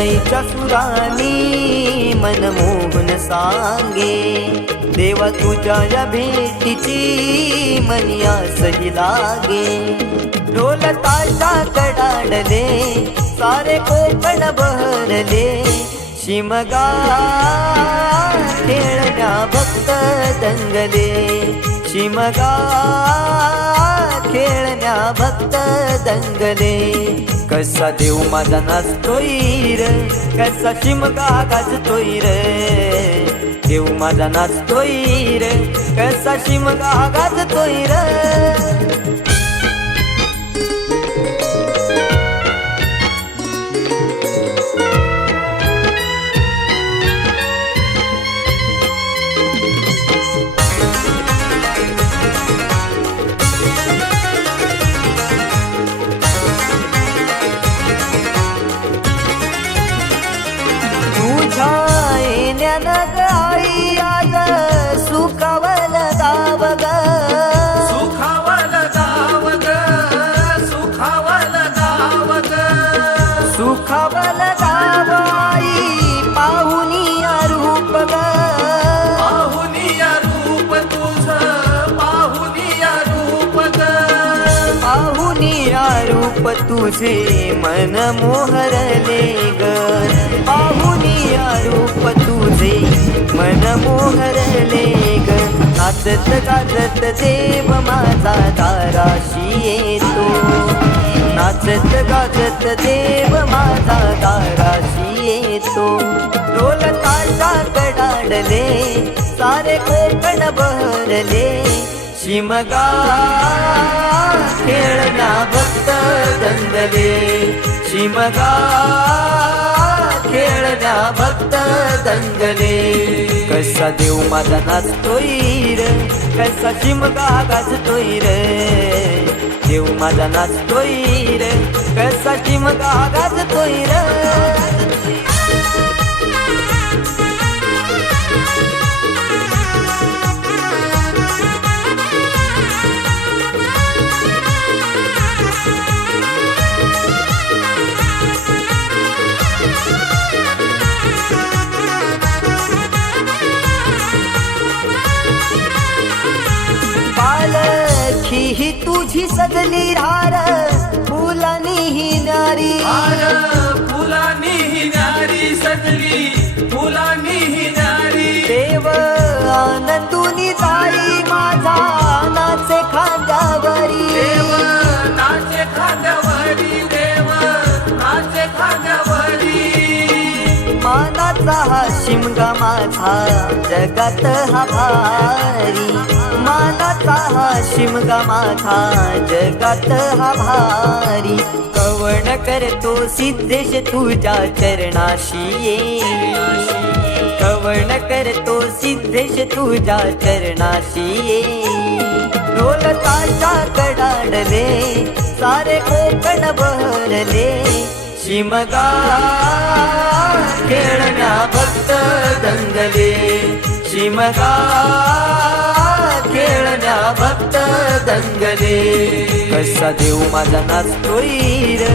सनईच्या सुरानी मनमोहन सांगे, देवा तुझ्या या भेटीची मनी आसही लागे. ढोल ताशा कडाडले सारे कोकण बहरले, शिमगा खेळण्या भक्त दंगले, शिमगा खेळण्या भक्त दंगले. कसा देव माझा नाचतोय र, कसा शिमगा गाजतोय र, देव माझा नाचतोय र, कसा शिमगा गाजतोय र. आई आज सुखावल गाव ग, सुखावल गाव ग, सुखावल गाव ग, सुखावल गाव आई पाहुनिया रूप ग, पाहुनिया रूप तुझ, पाहुनिया रूप ग, पाहुनिया रूप तुझे मन मोहरले ग, पाहुनिया रूप तुझे मन मोहरले ग. नाचत गाजत देव माझा दाराशी येतो, नाचत गाजत देव माझा दाराशी येतो. ढोल ताशा कडाडले सारे कोकण बहरले, शिमगा खेळण्या भक्त दंगले, शिमगा खेळण्या भक्त दंगले. कसा देव माझा नाचतोय र, कसा शिमगा गाजतोय र, देव माझा नाचतोय र, कसा शिमगा गाजतोय र. पालखी ही तुझी सजली रार, फुलानी ही नारी, फुलानी ही नारी सजली, फुलानी ही नारी. देव आनंदुनी ताई माझा नाचे खांद्यावरी, देव नाचे खांद्यावरी, देव नाचे खांद्यावरी. मानाचा हा शिमगा माझा जगात हा भारी, मानाचा हा शिमगा माझा जगात हा भारी. कवण करतो सिद्धेश तुझ्या चरणाशी ये, कवण करतो सिद्धेश तुझ्या चरणाशी ये. ढोल ताशा कडाडले सारे कोकण बहरले, शिमगा खेळण्या भक्त दंगले, शिमगा खेळण्या भक्त दंगले. कसा देव माझा नाचतोय र.